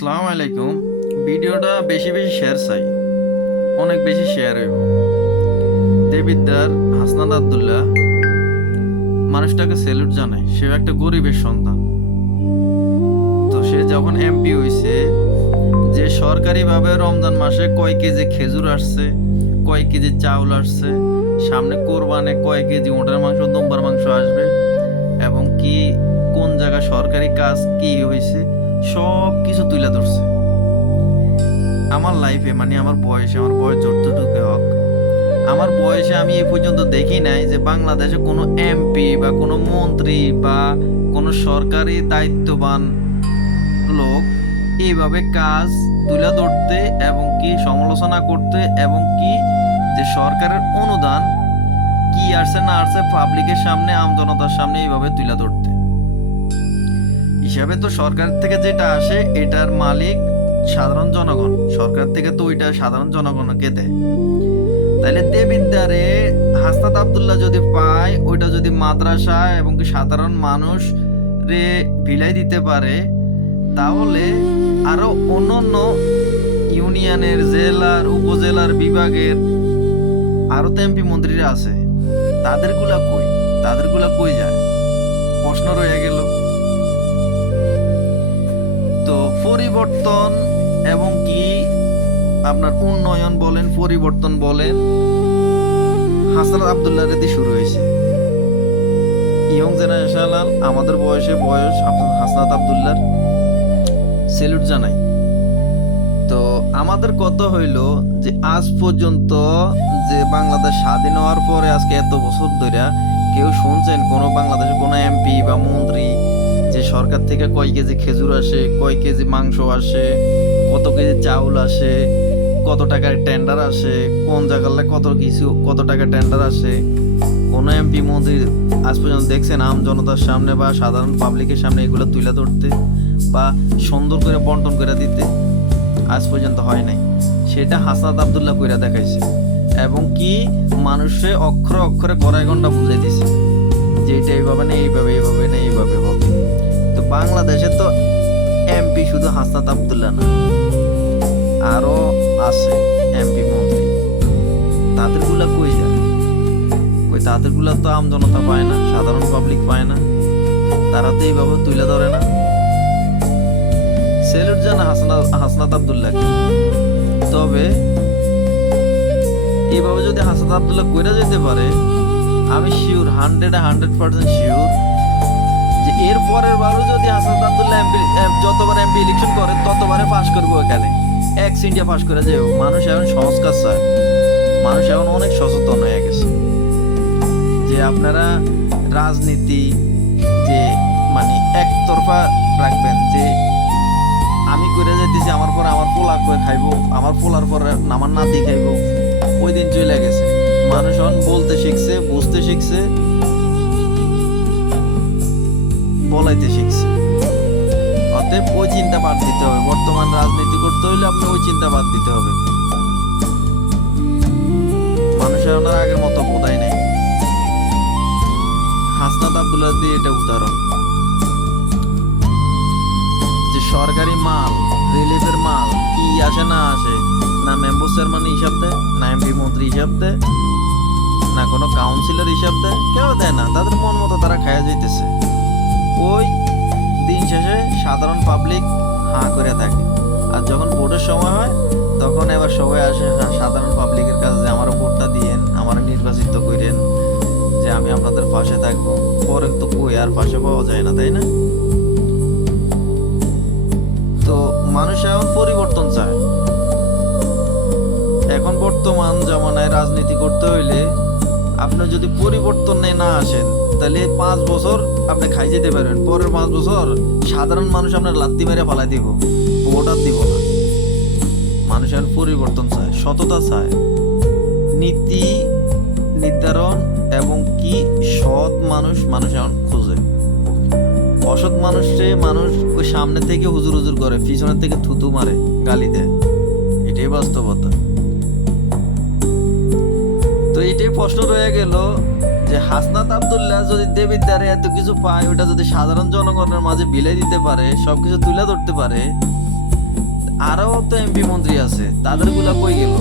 আসসালামু আলাইকুম। ভিডিওটা বেশি বেশি শেয়ার চাই, অনেক বেশি শেয়ার হইব। দেবিদ্দার হাসনাত আব্দুল্লাহ মানুষটাকে স্যালুট জানায়। সে একটা গরিবের সন্তান। তো সে যখন এমপি হইছে, যে সরকারিভাবে রমজান মাসে কয় কেজি খেজুর আসছে, কয় কেজি চাউল আসছে, সামনে কোরবানে কয় কেজি উটের মাংস দুম্বার মাংস আসবে, এবং কি কোন জায়গায় সরকারি কাজ কি হয়েছে, সব কিছু তুলে ধরছে। আমার লাইফে মানে আমার বয়স যতটুকু হোক, আমার বয়সে আমি এই পর্যন্ত দেখি নাই যে বাংলাদেশে কোনো এমপি বা কোনো মন্ত্রী বা কোনো সরকারি দায়িত্ববান লোক এইভাবে কাজ তুলে ধরতে এবং কি সমালোচনা করতে এবং কি যে সরকারের অনুদান কি আসছে না আসছে পাবলিকের সামনে আমজনতার সামনে এইভাবে তুলে ধরতে। হিসাবে তো সরকার থেকে যেটা আসে এটার মালিক সাধারণ জনগণ, সরকার থেকে তো ওইটা সাধারণ জনগণকে দেয়। তাহলে দেবিদ্দারে হাসনাত আব্দুল্লাহ যদি পায়, ওইটা যদি মাদ্রাসা এবং কি সাধারণ মানুষ রে বিলাই দিতে পারে, তাহলে আরো অন্যান্য ইউনিয়নের, জেলার, উপজেলার, বিভাগের আরো তো এমপি মন্ত্রীরা আছে, তাদেরগুলা কই যায়? প্রশ্ন রয়ে গেল। তো পরিবর্তন এবং কি আপনার উন্নয়ন বলেন, পরিবর্তন বলেন, হাসনাত আব্দুল্লাহ রেদি শুরু হয়েছে। ইয়ং জেনারেশন, আমাদের বয়স হাসনাত আব্দুল্লাহর সেলুট জানাই। তো আমাদের কথা হইল যে আজ পর্যন্ত যে বাংলাদেশ স্বাধীন হওয়ার পরে আজকে এত বছর ধরে কেউ শুনছেন কোনো বাংলাদেশে কোনো এমপি বা মন্ত্রী যে সরকার থেকে কয় কেজি খেজুর আসে, কয় কেজি মাংস আসে, কত কেজি চাউল আসে, কত টাকার টেন্ডার আসে, কোন জায়গায় কত টাকা টেন্ডার আসে, কোন এমপি মন্ত্রী আজ পর্যন্ত দেখছেন আম জনতার সামনে বা সাধারণ পাবলিকের সামনে এগুলো তুলে ধরতে বা সুন্দর করে বন্টন করে দিতে? আজ পর্যন্ত হয় নাই। সেটা হাসনাত আব্দুল্লাহ কইরা দেখাইছে এবং কি মানুষে অক্ষরে অক্ষরে গড়াই ঘন্টা বুঝাই দিছে যে এটা এইভাবে না, এইভাবে হবে। তো বাংলাদেশে তো এমপি শুধু হাসনাত আব্দুল্লাহ না, আরো আছে এমপি মন্ত্রী। তাদেরগুলা কই যায়? তাদেরগুলা তো আম জনতা পায় না, সাধারণ পাবলিক পায় না, তারা তো এইভাবে তুলে ধরে না। সেলুট জানা হাসনাত আব্দুল্লাহ। তবে এইভাবে যদি হাসনাত আব্দুল্লাহ কইরা যেতে পারে, আমি শিওর 100% শিওর যে এর পরের বারও যদি হাসনাত আব্দুল্লাহ যতবার এমপি ইলেকশন করে ততবারে পাস করবো। এখানে ইন্ডিয়া পাস করে যাও। মানুষ এখন সংস্কার চায়, মানুষ এখন অনেক সচেতন হয়ে গেছে যে আপনারা রাজনীতি যে মানে একতরফা রাখবেন, যে আমি করে যাইতেছি আমার পরে আমার পোলা খাইবো, আমার পোলার পরে আমার নাতি খাইবো, ওই দিন চলে গেছে। মানুষ এখন বলতে শিখছে, বুঝতে শিখছে, বলাইতে শিখছে। অতএব ওই চিন্তা বাদ দিতে হবে। বর্তমান রাজনীতি করতে হইলে আপনি ওই চিন্তা বাদ দিতে হবে। মানুষের ওনার আগের মতো বোধাই নাই। হাসনাত আব্দুল্লাহ দিয়ে এটা উদাহরণ যে সরকারি মাল, রিলিফের মাল কি আসে না আসে, না মেম্বার চেয়ারম্যান হিসাব দেয়, না এমপি মন্ত্রী হিসাব দেয়, না কোনো কাউন্সিলর হিসাব দেয়, কেউ দেয় না। তাদের মন মতো তারা খায়া যাইতেছে। ওই দিন শেষে সাধারণ পাবলিক হাঁ করে থাকে। আর যখন ভোটের সময় হয় তখন এবার সবাই আসে সাধারণ পাবলিকের কাছে যে আমার ভোটটা দিয়েন, আমার নির্বাচিত করেন, যে আমি আপনাদের পাশে থাকবো। পরে তো কই আর পাশে পাওয়া যায় না, তাই না? তো মানুষ এখন পরিবর্তন চায়। এখন বর্তমান জামানায় রাজনীতি করতে হইলে আপনি যদি পরিবর্তনে না আসেন, তাহলে 5 বছর আপনি খাই যেতে পারবেন, পরের 5 বছর সাধারণ মানুষ আপনার লাত্তি মেরে পালাই দিব, ভোট আর দিব না। মানুষ এখন পরিবর্তন চায়, সততা চায়, নীতি নির্ধারণ এবং কি সৎ মানুষ এখন খোঁজে। অসৎ মানুষে মানুষ ওই সামনে থেকে হুজুর হুজুর করে, পিছনের থেকে থুতু মারে, গালি দেয়। এটাই বাস্তবতা। তো এটাই প্রশ্ন রয়ে গেল যে হাসনাত আব্দুল্লাহ যদি দেবিদ্বারে এত কিছু পায়, ওটা যদি সাধারণ জনগণের মাঝে বিলাই দিতে পারে, সবকিছু তুলে ধরতে পারে, আরো তো এমপি মন্ত্রী আছে, তাদের গুলা কই গেল?